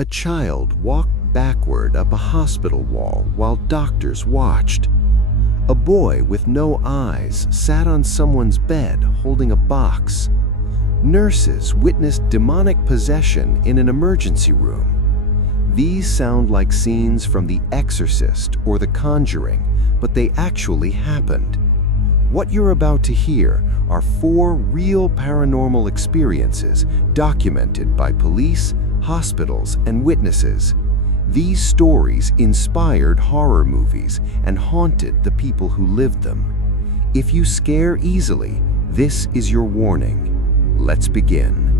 A child walked backward up a hospital wall while doctors watched. A boy with no eyes sat on someone's bed holding a box. Nurses witnessed demonic possession in an emergency room. These sound like scenes from The Exorcist or The Conjuring, but they actually happened. What you're about to hear are 4 real paranormal experiences documented by police, hospitals, and witnesses. These stories inspired horror movies and haunted the people who lived them. If you scare easily, this is your warning. Let's begin.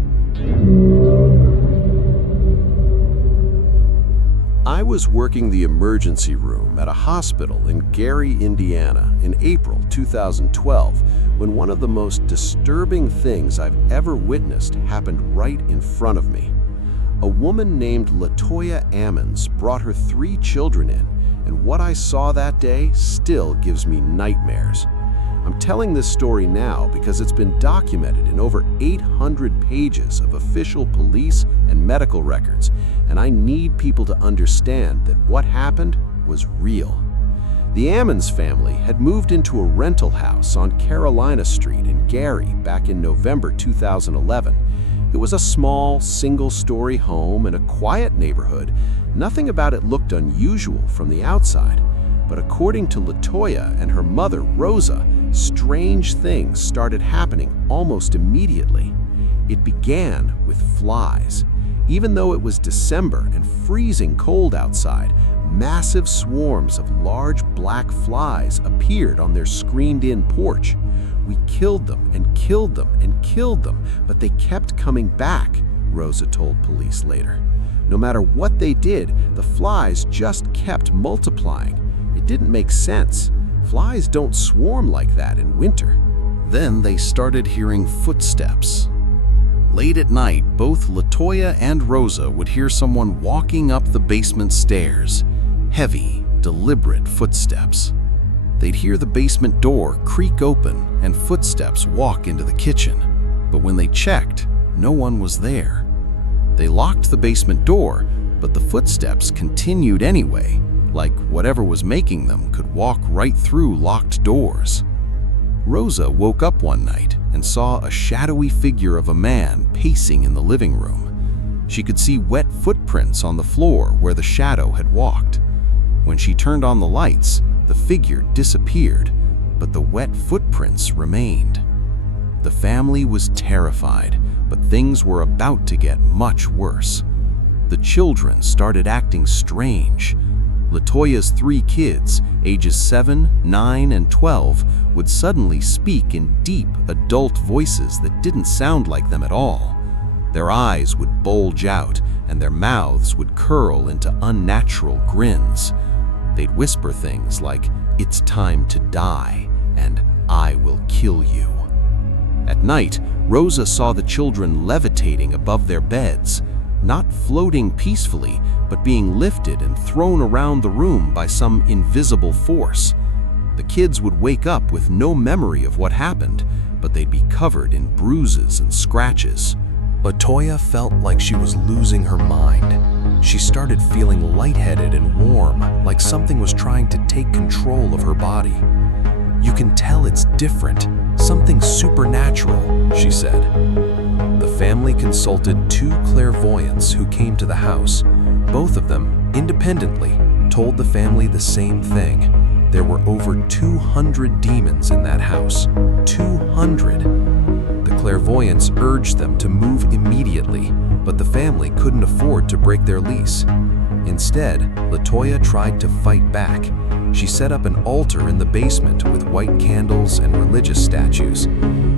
I was working the emergency room at a hospital in Gary, Indiana in April 2012 when one of the most disturbing things I've ever witnessed happened right in front of me. A woman named Latoya Ammons brought her 3 children in, and what I saw that day still gives me nightmares. I'm telling this story now because it's been documented in over 800 pages of official police and medical records, and I need people to understand that what happened was real. The Ammons family had moved into a rental house on Carolina Street in Gary back in November 2011. It was a small, single-story home in a quiet neighborhood. Nothing about it looked unusual from the outside. But according to Latoya and her mother, Rosa, strange things started happening almost immediately. It began with flies. Even though it was December and freezing cold outside, massive swarms of large black flies appeared on their screened-in porch. We killed them and killed them and killed them, but they kept coming back, Rosa told police later. No matter what they did, the flies just kept multiplying. It didn't make sense. Flies don't swarm like that in winter. Then they started hearing footsteps. Late at night, both Latoya and Rosa would hear someone walking up the basement stairs. Heavy, deliberate footsteps. They'd hear the basement door creak open and footsteps walk into the kitchen. But when they checked, no one was there. They locked the basement door, but the footsteps continued anyway, like whatever was making them could walk right through locked doors. Rosa woke up one night and saw a shadowy figure of a man pacing in the living room. She could see wet footprints on the floor where the shadow had walked. When she turned on the lights, the figure disappeared, but the wet footprints remained. The family was terrified, but things were about to get much worse. The children started acting strange. Latoya's 3 kids, ages 7, 9, and 12, would suddenly speak in deep, adult voices that didn't sound like them at all. Their eyes would bulge out, and their mouths would curl into unnatural grins. They'd whisper things like, "It's time to die," and "I will kill you." At night, Rosa saw the children levitating above their beds, not floating peacefully, but being lifted and thrown around the room by some invisible force. The kids would wake up with no memory of what happened, but they'd be covered in bruises and scratches. Latoya felt like she was losing her mind. She started feeling lightheaded and warm, like something was trying to take control of her body. "You can tell it's different, something supernatural," she said. The family consulted 2 clairvoyants who came to the house. Both of them, independently, told the family the same thing. There were over 200 demons in that house. 200! The clairvoyants urged them to move immediately, but the family couldn't afford to break their lease. Instead, Latoya tried to fight back. She set up an altar in the basement with white candles and religious statues.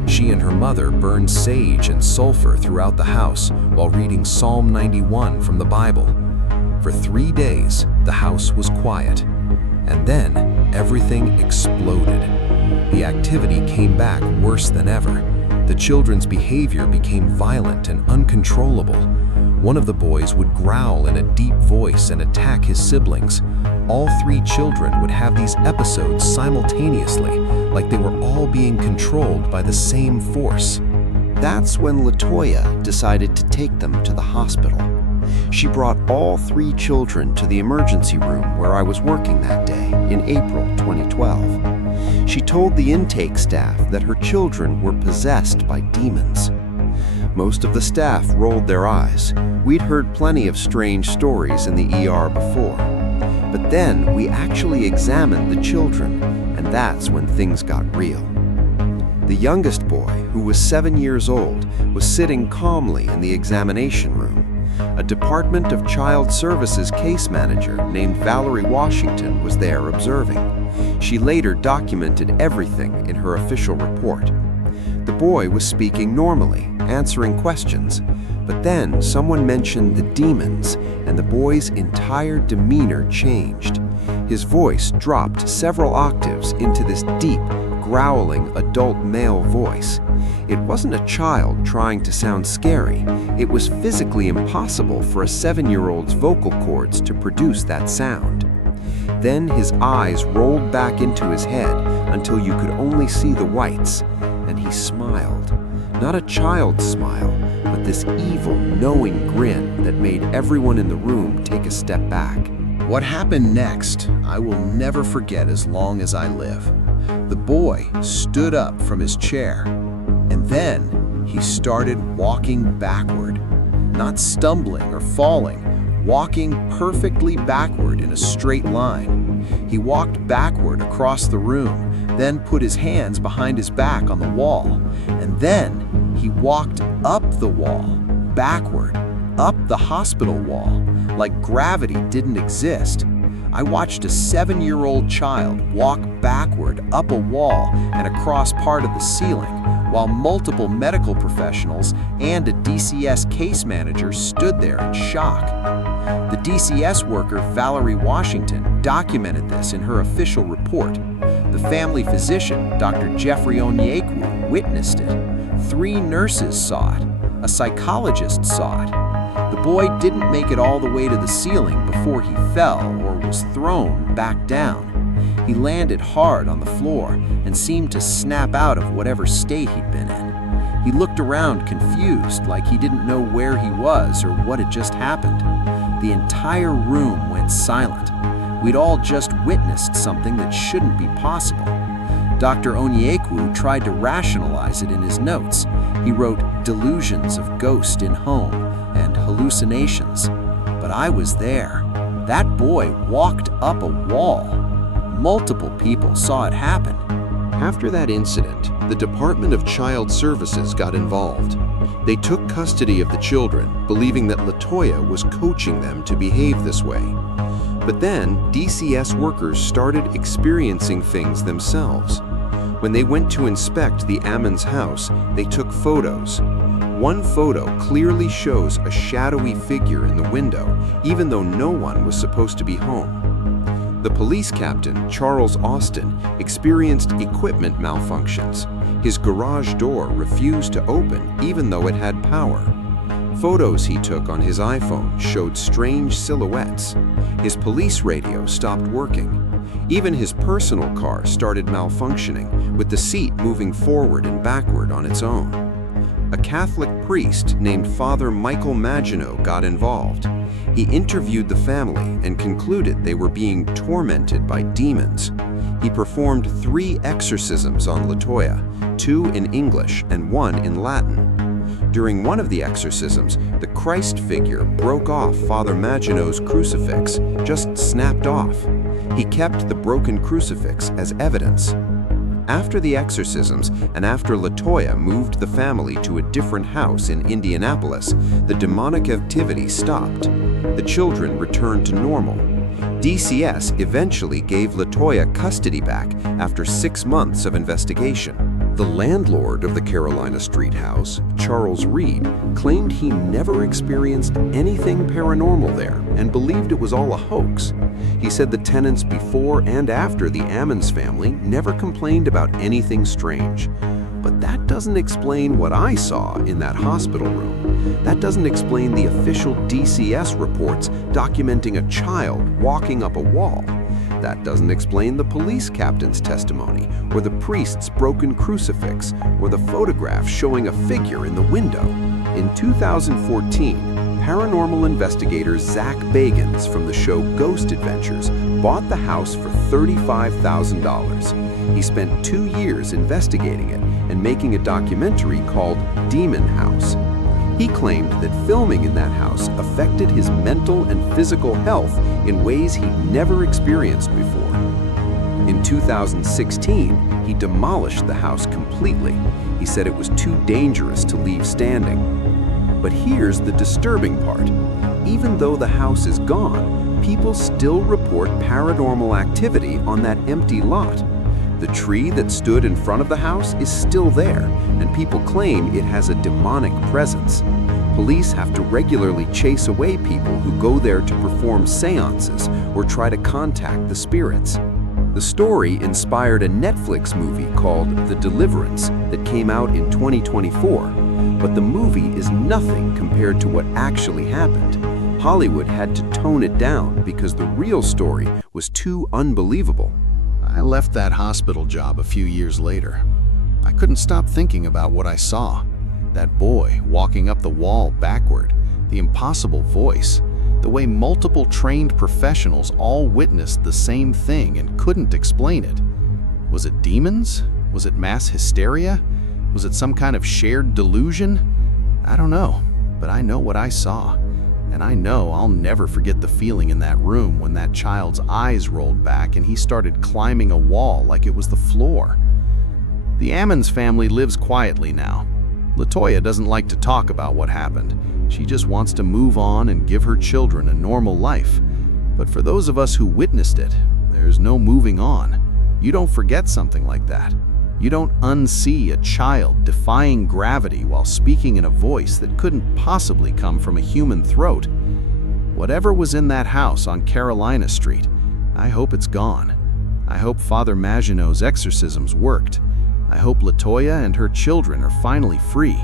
She and her mother burned sage and sulfur throughout the house while reading Psalm 91 from the Bible. For 3 days, the house was quiet. And then, everything exploded. The activity came back worse than ever. The children's behavior became violent and uncontrollable. One of the boys would growl in a deep voice and attack his siblings. All 3 children would have these episodes simultaneously, like they were all being controlled by the same force. That's when Latoya decided to take them to the hospital. She brought all 3 children to the emergency room where I was working that day in April 2012. She told the intake staff that her children were possessed by demons. Most of the staff rolled their eyes. We'd heard plenty of strange stories in the ER before. But then we actually examined the children, and that's when things got real. The youngest boy, who was 7 years old, was sitting calmly in the examination room. A Department of Child Services case manager named Valerie Washington was there observing. She later documented everything in her official report. The boy was speaking normally, answering questions, but then someone mentioned the demons, and the boy's entire demeanor changed. His voice dropped several octaves into this deep, growling adult male voice. It wasn't a child trying to sound scary. It was physically impossible for a 7-year-old's vocal cords to produce that sound. Then his eyes rolled back into his head until you could only see the whites, and he smiled. Not a child's smile, but this evil, knowing grin that made everyone in the room take a step back. What happened next, I will never forget as long as I live. The boy stood up from his chair, and then he started walking backward. Not stumbling or falling, walking perfectly backward in a straight line. He walked backward across the room, then put his hands behind his back on the wall, and then he walked up the wall, backward, up the hospital wall, like gravity didn't exist. I watched a 7-year-old child walk backward up a wall and across part of the ceiling, while multiple medical professionals and a DCS case manager stood there in shock. The DCS worker Valerie Washington documented this in her official report. The family physician, Dr. Jeffrey Onyeikwu, witnessed it. 3 nurses saw it. A psychologist saw it. The boy didn't make it all the way to the ceiling before he fell or was thrown back down. He landed hard on the floor and seemed to snap out of whatever state he'd been in. He looked around confused, like he didn't know where he was or what had just happened. The entire room went silent. We'd all just witnessed something that shouldn't be possible. Dr. Onyeikwu tried to rationalize it in his notes. He wrote delusions of ghost in home and hallucinations. But I was there. That boy walked up a wall. Multiple people saw it happen. After that incident, the Department of Child Services got involved. They took custody of the children, believing that LaToya was coaching them to behave this way. But then, DCS workers started experiencing things themselves. When they went to inspect the Ammons house, they took photos. One photo clearly shows a shadowy figure in the window, even though no one was supposed to be home. The police captain, Charles Austin, experienced equipment malfunctions. His garage door refused to open even though it had power. Photos he took on his iPhone showed strange silhouettes. His police radio stopped working. Even his personal car started malfunctioning, with the seat moving forward and backward on its own. A Catholic priest named Father Michael Maginot got involved. He interviewed the family and concluded they were being tormented by demons. He performed 3 exorcisms on LaToya, 2 in English and 1 in Latin. During one of the exorcisms, the Christ figure broke off Father Maginot's crucifix, just snapped off. He kept the broken crucifix as evidence. After the exorcisms, and after LaToya moved the family to a different house in Indianapolis, the demonic activity stopped. The children returned to normal. DCS eventually gave LaToya custody back after 6 months of investigation. The landlord of the Carolina Street house, Charles Reed, claimed he never experienced anything paranormal there and believed it was all a hoax. He said the tenants before and after the Ammons family never complained about anything strange. But that doesn't explain what I saw in that hospital room. That doesn't explain the official DCS reports documenting a child walking up a wall. That doesn't explain the police captain's testimony, or the priest's broken crucifix, or the photograph showing a figure in the window. In 2014, Paranormal investigator Zach Bagans from the show Ghost Adventures bought the house for $35,000. He spent 2 years investigating it and making a documentary called Demon House. He claimed that filming in that house affected his mental and physical health in ways he'd never experienced before. In 2016, he demolished the house completely. He said it was too dangerous to leave standing. But here's the disturbing part. Even though the house is gone, people still report paranormal activity on that empty lot. The tree that stood in front of the house is still there, and people claim it has a demonic presence. Police have to regularly chase away people who go there to perform seances or try to contact the spirits. The story inspired a Netflix movie called The Deliverance that came out in 2024. But the movie is nothing compared to what actually happened. Hollywood had to tone it down because the real story was too unbelievable. I left that hospital job a few years later. I couldn't stop thinking about what I saw. That boy walking up the wall backward, the impossible voice, the way multiple trained professionals all witnessed the same thing and couldn't explain it. Was it demons? Was it mass hysteria? Was it some kind of shared delusion? I don't know, but I know what I saw. And I know I'll never forget the feeling in that room when that child's eyes rolled back and he started climbing a wall like it was the floor. The Ammons family lives quietly now. LaToya doesn't like to talk about what happened. She just wants to move on and give her children a normal life. But for those of us who witnessed it, there's no moving on. You don't forget something like that. You don't unsee a child defying gravity while speaking in a voice that couldn't possibly come from a human throat. Whatever was in that house on Carolina Street, I hope it's gone. I hope Father Maginot's exorcisms worked. I hope LaToya and her children are finally free.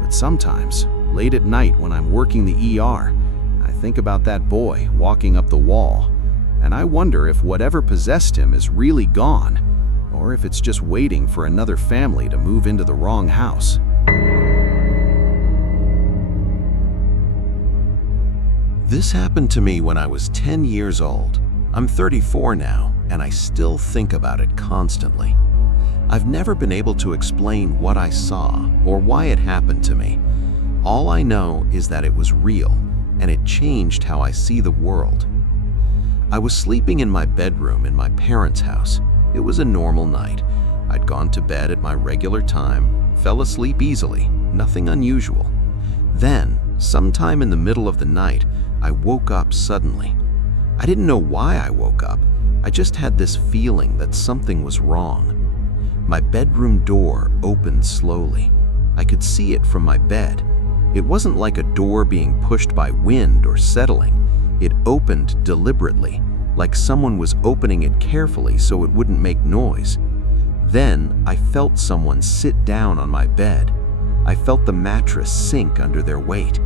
But sometimes, late at night when I'm working the ER, I think about that boy walking up the wall, and I wonder if whatever possessed him is really gone, or if it's just waiting for another family to move into the wrong house. This happened to me when I was 10 years old. I'm 34 now, and I still think about it constantly. I've never been able to explain what I saw or why it happened to me. All I know is that it was real, and it changed how I see the world. I was sleeping in my bedroom in my parents' house. It was a normal night. I'd gone to bed at my regular time, fell asleep easily, nothing unusual. Then, sometime in the middle of the night, I woke up suddenly. I didn't know why I woke up. I just had this feeling that something was wrong. My bedroom door opened slowly. I could see it from my bed. It wasn't like a door being pushed by wind or settling. It opened deliberately, like someone was opening it carefully so it wouldn't make noise. Then I felt someone sit down on my bed. I felt the mattress sink under their weight.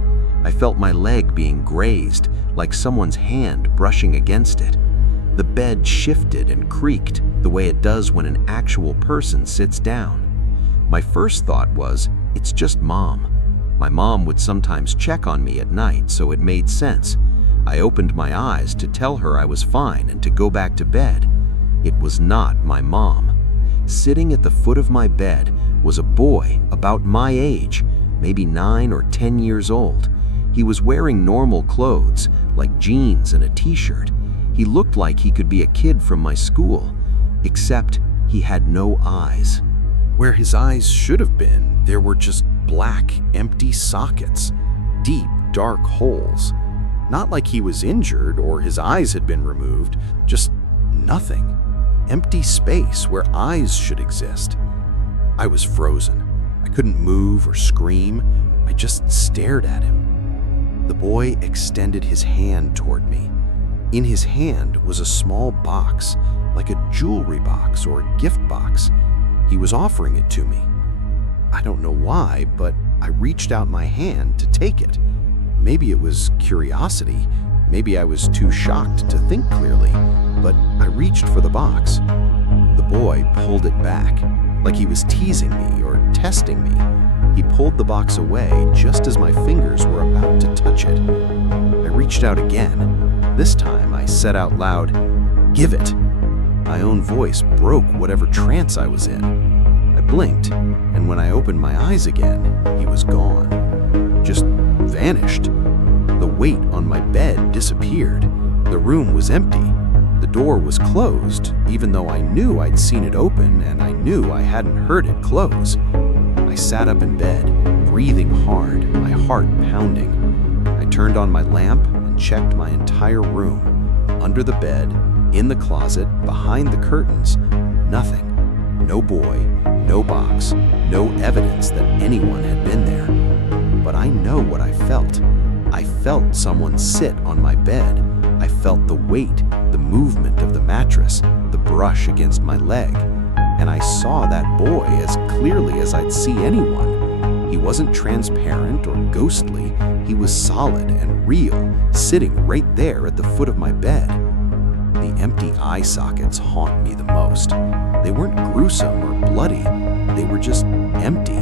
I felt my leg being grazed, like someone's hand brushing against it. The bed shifted and creaked the way it does when an actual person sits down. My first thought was, it's just Mom. My mom would sometimes check on me at night, so it made sense. I opened my eyes to tell her I was fine and to go back to bed. It was not my mom. Sitting at the foot of my bed was a boy about my age, maybe 9 or 10 years old. He was wearing normal clothes, like jeans and a t-shirt. He looked like he could be a kid from my school, except he had no eyes. Where his eyes should have been, there were just black, empty sockets, deep, dark holes. Not like he was injured or his eyes had been removed, just nothing. Empty space where eyes should exist. I was frozen. I couldn't move or scream. I just stared at him. The boy extended his hand toward me. In his hand was a small box, like a jewelry box or a gift box. He was offering it to me. I don't know why, but I reached out my hand to take it. Maybe it was curiosity. Maybe I was too shocked to think clearly, but I reached for the box. The boy pulled it back, like he was teasing me or testing me. He pulled the box away just as my fingers were about to touch it. I reached out again. This time I said out loud, "Give it." My own voice broke whatever trance I was in. I blinked, and when I opened my eyes again, he was gone. Just vanished. The weight on my bed disappeared. The room was empty. The door was closed, even though I knew I'd seen it open and I knew I hadn't heard it close. I sat up in bed, breathing hard, my heart pounding. I turned on my lamp and checked my entire room. Under the bed, in the closet, behind the curtains, nothing. No boy, no box, no evidence that anyone had been there. But I know what I felt. I felt someone sit on my bed. I felt the weight, the movement of the mattress, the brush against my leg. And I saw that boy as clearly as I'd see anyone. He wasn't transparent or ghostly. He was solid and real, sitting right there at the foot of my bed. The empty eye sockets haunt me the most. They weren't gruesome or bloody. They were just empty,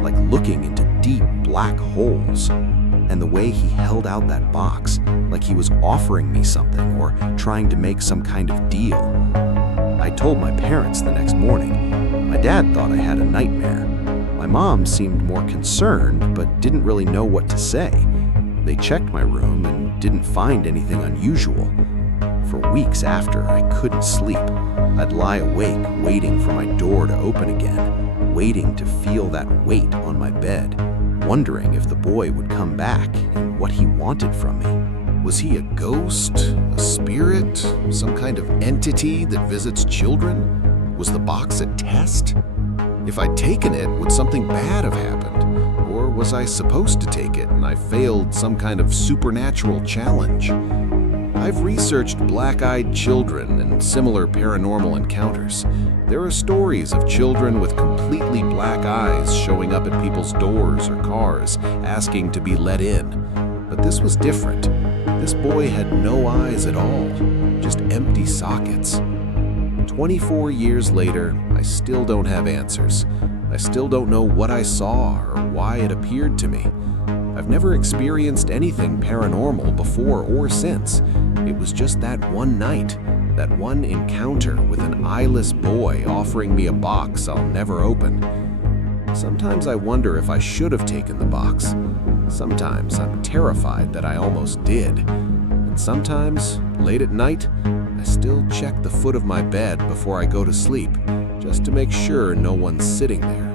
like looking into deep black holes. And the way he held out that box, like he was offering me something or trying to make some kind of deal. I told my parents the next morning. My dad thought I had a nightmare. My mom seemed more concerned, but didn't really know what to say. They checked my room and didn't find anything unusual. For weeks after, I couldn't sleep. I'd lie awake, waiting for my door to open again, waiting to feel that weight on my bed, wondering if the boy would come back and what he wanted from me. Was he a ghost, a spirit, some kind of entity that visits children? Was the box a test? If I'd taken it, would something bad have happened? Or was I supposed to take it and I failed some kind of supernatural challenge? I've researched black-eyed children and similar paranormal encounters. There are stories of children with completely black eyes showing up at people's doors or cars, asking to be let in. But this was different. This boy had no eyes at all, just empty sockets. 24 years later, I still don't have answers. I still don't know what I saw or why it appeared to me. I've never experienced anything paranormal before or since. It was just that one night, that one encounter with an eyeless boy offering me a box I'll never open. Sometimes I wonder if I should have taken the box. Sometimes I'm terrified that I almost did. And sometimes, late at night, I still check the foot of my bed before I go to sleep, just to make sure no one's sitting there.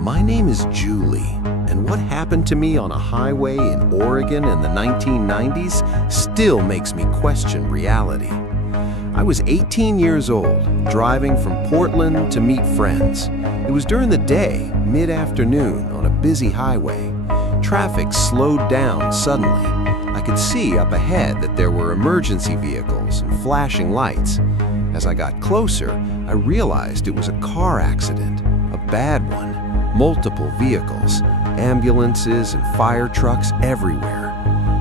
My name is Julie, and what happened to me on a highway in Oregon in the 1990s still makes me question reality. I was 18 years old, driving from Portland to meet friends. It was during the day, mid-afternoon, on a busy highway. Traffic slowed down suddenly. I could see up ahead that there were emergency vehicles and flashing lights. As I got closer, I realized it was a car accident, a bad one. Multiple vehicles, ambulances and fire trucks everywhere.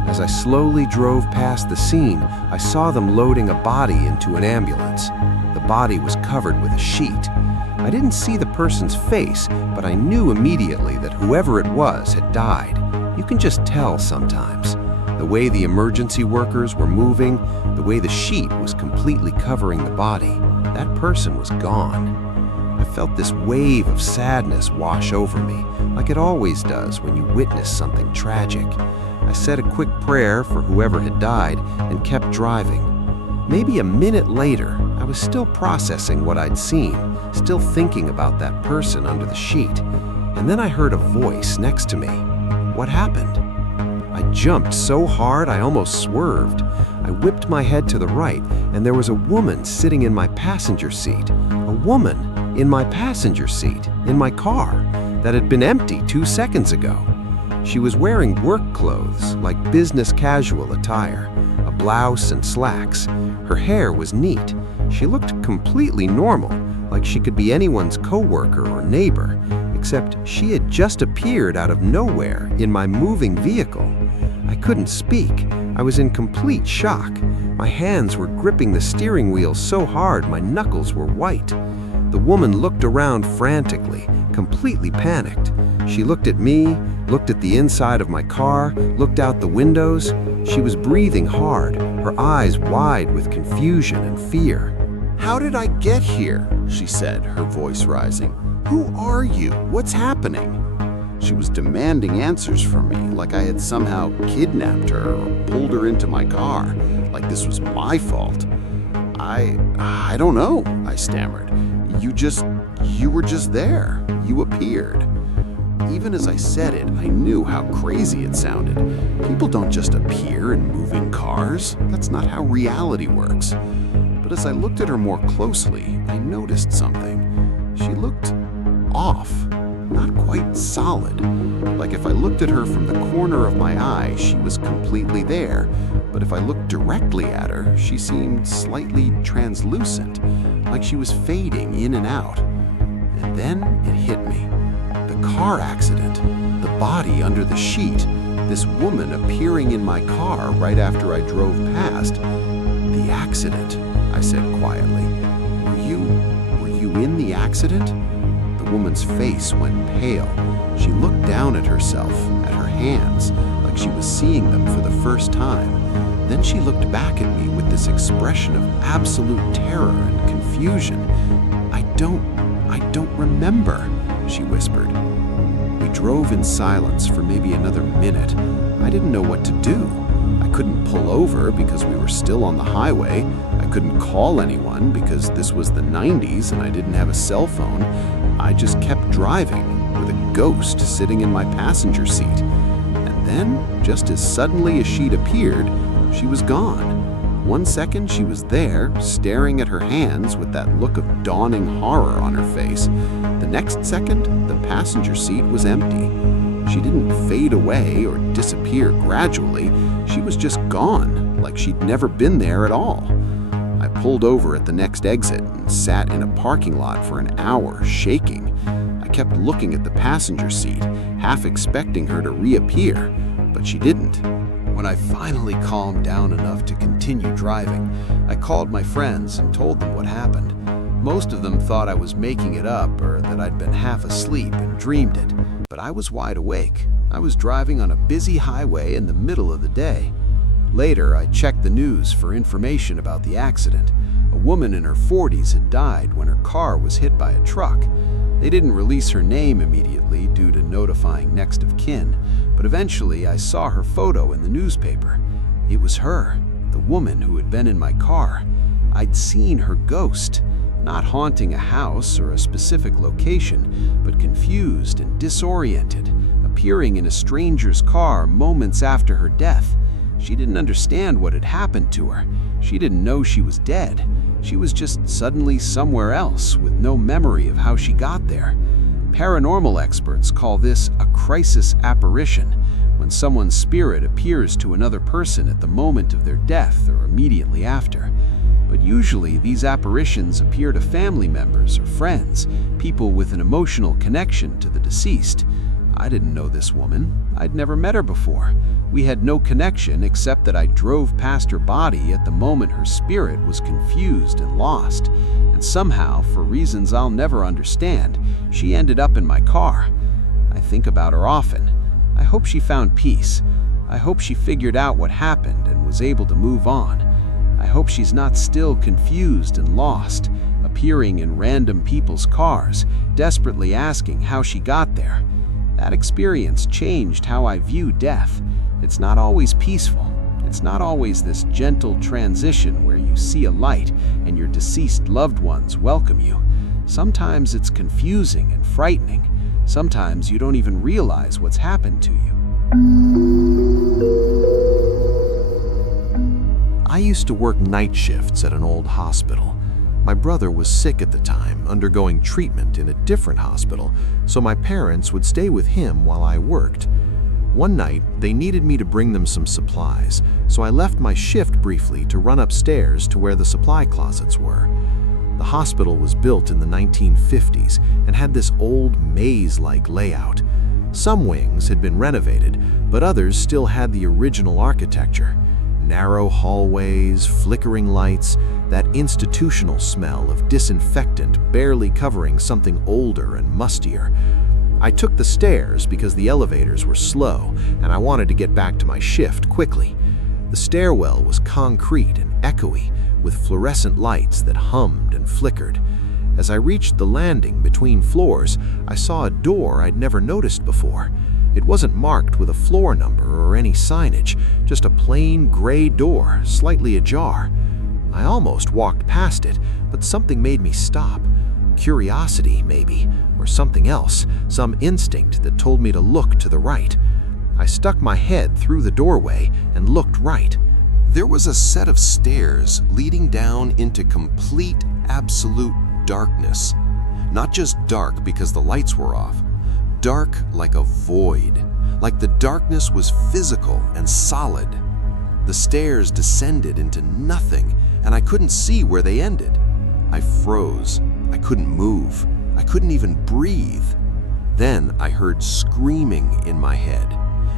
As I slowly drove past the scene, I saw them loading a body into an ambulance. The body was covered with a sheet. I didn't see the person's face, but I knew immediately that whoever it was had died. You can just tell sometimes. The way the emergency workers were moving, the way the sheet was completely covering the body, that person was gone. I felt this wave of sadness wash over me, like it always does when you witness something tragic. I said a quick prayer for whoever had died and kept driving. Maybe a minute later, I was still processing what I'd seen, still thinking about that person under the sheet. And then I heard a voice next to me. What happened? I jumped so hard I almost swerved. I whipped my head to the right, and there was a woman sitting in my passenger seat. A woman in my passenger seat, in my car, that had been empty 2 seconds ago. She was wearing work clothes, like business casual attire, a blouse and slacks. Her hair was neat. She looked completely normal, like she could be anyone's coworker or neighbor, except she had just appeared out of nowhere in my moving vehicle. I couldn't speak. I was in complete shock. My hands were gripping the steering wheel so hard my knuckles were white. The woman looked around frantically, completely panicked. She looked at me, looked at the inside of my car, looked out the windows. She was breathing hard, her eyes wide with confusion and fear. "How did I get here?" she said, her voice rising. "Who are you? What's happening?" She was demanding answers from me, like I had somehow kidnapped her or pulled her into my car, like this was my fault. I don't know," I stammered. You were just there. You appeared." Even as I said it, I knew how crazy it sounded. People don't just appear in moving cars. That's not how reality works. But as I looked at her more closely, I noticed something. She looked off, not quite solid. Like if I looked at her from the corner of my eye, she was completely there. But if I looked directly at her, she seemed slightly translucent, like she was fading in and out. And then it hit me. The car accident, the body under the sheet, this woman appearing in my car right after I drove past. "The accident," I said quietly. Were you in the accident?" The woman's face went pale. She looked down at herself, at her hands, like she was seeing them for the first time. Then she looked back at me with this expression of absolute terror and confusion. I don't remember," she whispered. We drove in silence for maybe another minute. I didn't know what to do. I couldn't pull over because we were still on the highway. I couldn't call anyone because this was the 90s and I didn't have a cell phone. I just kept driving with a ghost sitting in my passenger seat. And then, just as suddenly as she'd appeared, she was gone. 1 second she was there, staring at her hands with that look of dawning horror on her face. The next second, the passenger seat was empty. She didn't fade away or disappear gradually. She was just gone, like she'd never been there at all. I pulled over at the next exit and sat in a parking lot for an hour, shaking. I kept looking at the passenger seat, half expecting her to reappear, but she didn't. When I finally calmed down enough to continue driving, I called my friends and told them what happened. Most of them thought I was making it up or that I'd been half asleep and dreamed it, but I was wide awake. I was driving on a busy highway in the middle of the day. Later, I checked the news for information about the accident. A woman in her 40s had died when her car was hit by a truck. They didn't release her name immediately due to notifying next of kin, but eventually I saw her photo in the newspaper. It was her, the woman who had been in my car. I'd seen her ghost, not haunting a house or a specific location, but confused and disoriented, appearing in a stranger's car moments after her death. She didn't understand what had happened to her. She didn't know she was dead. She was just suddenly somewhere else with no memory of how she got there. Paranormal experts call this a crisis apparition, when someone's spirit appears to another person at the moment of their death or immediately after. But usually these apparitions appear to family members or friends, people with an emotional connection to the deceased. I didn't know this woman. I'd never met her before. We had no connection except that I drove past her body at the moment her spirit was confused and lost. And somehow, for reasons I'll never understand, she ended up in my car. I think about her often. I hope she found peace. I hope she figured out what happened and was able to move on. I hope she's not still confused and lost, appearing in random people's cars, desperately asking how she got there. That experience changed how I view death. It's not always peaceful. It's not always this gentle transition where you see a light and your deceased loved ones welcome you. Sometimes it's confusing and frightening. Sometimes you don't even realize what's happened to you. I used to work night shifts at an old hospital. My brother was sick at the time, undergoing treatment in a different hospital, so my parents would stay with him while I worked. One night, they needed me to bring them some supplies, so I left my shift briefly to run upstairs to where the supply closets were. The hospital was built in the 1950s and had this old maze-like layout. Some wings had been renovated, but others still had the original architecture. Narrow hallways, flickering lights, that institutional smell of disinfectant barely covering something older and mustier. I took the stairs because the elevators were slow and I wanted to get back to my shift quickly. The stairwell was concrete and echoey, with fluorescent lights that hummed and flickered. As I reached the landing between floors, I saw a door I'd never noticed before. It wasn't marked with a floor number or any signage, just a plain gray door, slightly ajar. I almost walked past it, but something made me stop. Curiosity, maybe, or something else, some instinct that told me to look to the right. I stuck my head through the doorway and looked right. There was a set of stairs leading down into complete, absolute darkness. Not just dark because the lights were off. Dark like a void, like the darkness was physical and solid. The stairs descended into nothing, and I couldn't see where they ended. I froze. I couldn't move. I couldn't even breathe. Then I heard screaming in my head.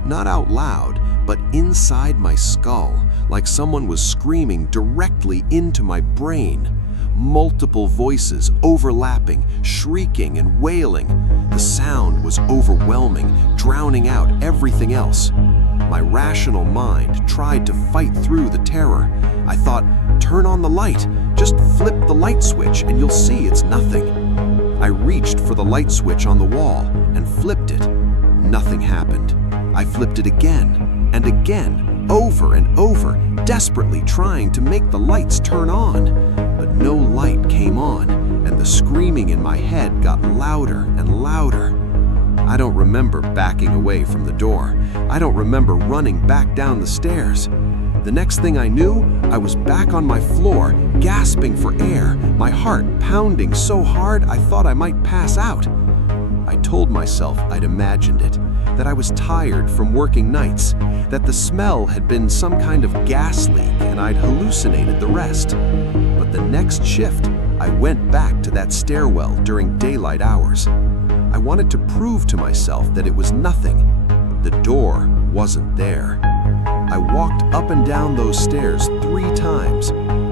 Not out loud, but inside my skull, like someone was screaming directly into my brain. Multiple voices overlapping, shrieking and wailing. The sound was overwhelming, drowning out everything else. My rational mind tried to fight through the terror. I thought, turn on the light. Just flip the light switch and you'll see it's nothing. I reached for the light switch on the wall and flipped it. Nothing happened. I flipped it again and again, over and over, desperately trying to make the lights turn on. But no light came on, and the screaming in my head got louder and louder. I don't remember backing away from the door. I don't remember running back down the stairs. The next thing I knew, I was back on my floor, gasping for air, my heart pounding so hard I thought I might pass out. I told myself I'd imagined it, that I was tired from working nights, that the smell had been some kind of gas leak and I'd hallucinated the rest. But the next shift, I went back to that stairwell during daylight hours. I wanted to prove to myself that it was nothing. The door wasn't there. I walked up and down those stairs 3 times.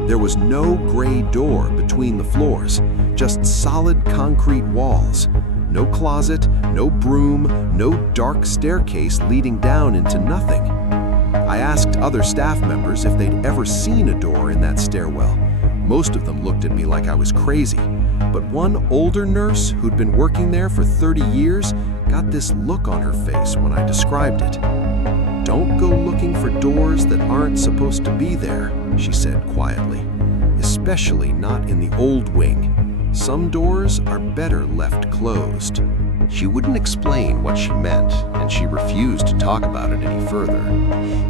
There was no gray door between the floors, just solid concrete walls. No closet, no broom, no dark staircase leading down into nothing. I asked other staff members if they'd ever seen a door in that stairwell. Most of them looked at me like I was crazy, but one older nurse who'd been working there for 30 years got this look on her face when I described it. "Don't go looking for doors that aren't supposed to be there," she said quietly, "especially not in the old wing. Some doors are better left closed." She wouldn't explain what she meant, and she refused to talk about it any further.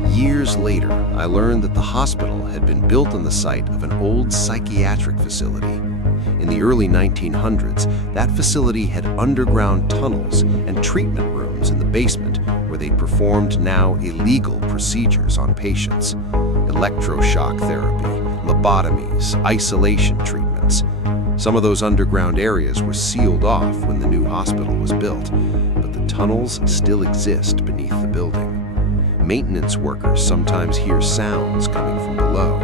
Years later, I learned that the hospital had been built on the site of an old psychiatric facility. In the early 1900s, that facility had underground tunnels and treatment rooms in the basement where they performed now illegal procedures on patients. Electroshock therapy, lobotomies, isolation treatments. Some of those underground areas were sealed off when the new hospital was built, but the tunnels still exist beneath the building. Maintenance workers sometimes hear sounds coming from below.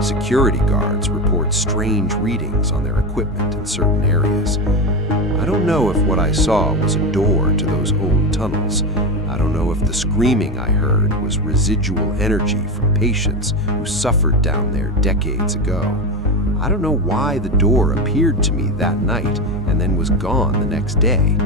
Security guards report strange readings on their equipment in certain areas. I don't know if what I saw was a door to those old tunnels. I don't know if the screaming I heard was residual energy from patients who suffered down there decades ago. I don't know why the door appeared to me that night and then was gone the next day.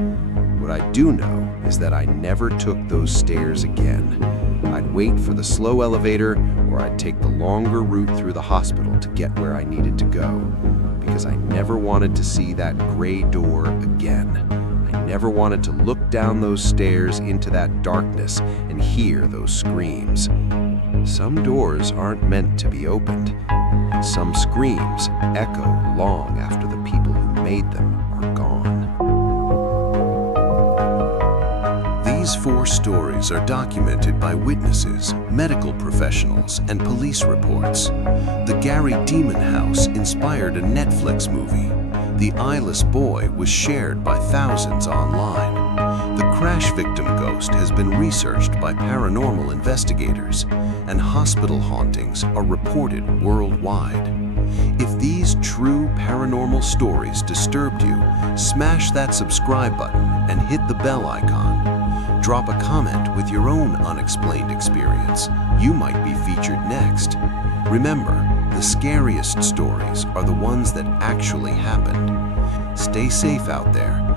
What I do know is that I never took those stairs again. I'd wait for the slow elevator, or I'd take the longer route through the hospital to get where I needed to go, because I never wanted to see that gray door again. I never wanted to look down those stairs into that darkness and hear those screams. Some doors aren't meant to be opened. Some screams echo long after the people who made them are gone. These 4 stories are documented by witnesses, medical professionals, and police reports. The Gary Demon House inspired a Netflix movie. The Eyeless Boy was shared by thousands online. The crash victim ghost has been researched by paranormal investigators, and hospital hauntings are reported worldwide. If these true paranormal stories disturbed you, smash that subscribe button and hit the bell icon. Drop a comment with your own unexplained experience. You might be featured next. Remember, the scariest stories are the ones that actually happened. Stay safe out there.